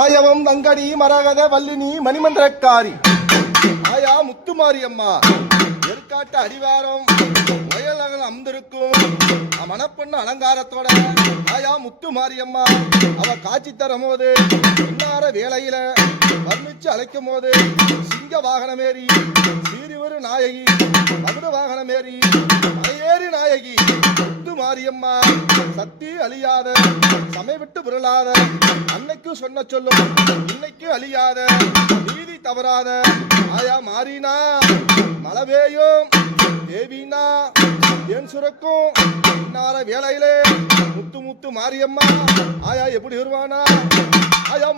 ஆயவம் தங்கடி மரகத வல்லினி மணிமந்திரக்காரி ஆயா முத்துமாரியம்மா எருக்காட்டு அடிவாரம் வயலகல் அமர்ந்திருக்கும் மணப்பெண்ணு அலங்காரத்தோட ஆயா முத்துமாரியம்மா அவ காட்சி தரும் போது இன்னார வேளையில வர்ணிச்சு அழைக்கும் போது சிங்க வாகனமேறி சீரிவரு நாயகி மகுட வாகனமேறி மலையேறி நாயகி முத்துமாரியம்மா சக்தி அழியாத சமை விட்டு விரலாத அன்னைக்கு சொன்ன சொல்லும் இன்னைக்கு அழியாத நீதி தவறாத ஆயா மாறினா மழை பெய்யும் தேவினா தேன் சுரக்கும் இன்னார வேளையிலே முத்து முத்து மாரியம்மா ஆயா எப்படி வருவானா ஆயா